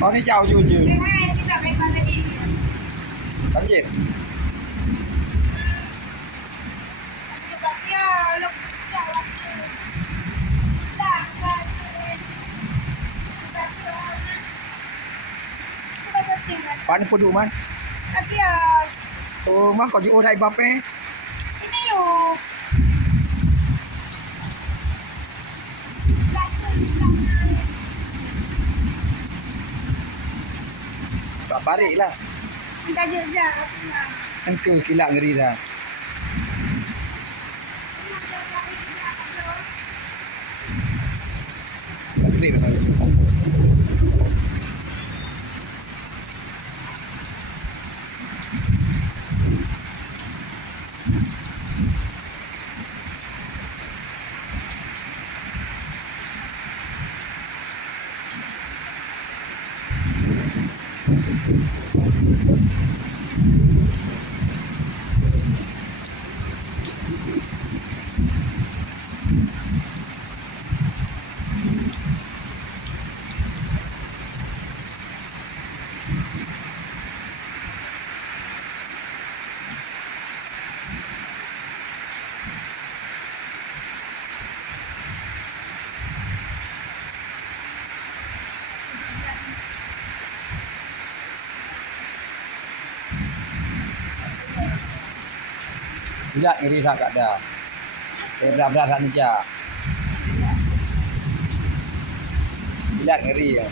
Con đi chào chú chứ. Hai xin gặp anh con gia đình. Banjir. Sebabnya lepas waktu dah kan sudah penting kan. Pan pudu man. Tapi ya Oh, man có chịu thay bắp ấy. ini yuk. Tak balik lah. Minta jejak. Kan ke kilak ngeri dah. Tak balik dah. Lihat ngeri sangat dah. Berat-berat tak nejak. Lihat ngeri ya.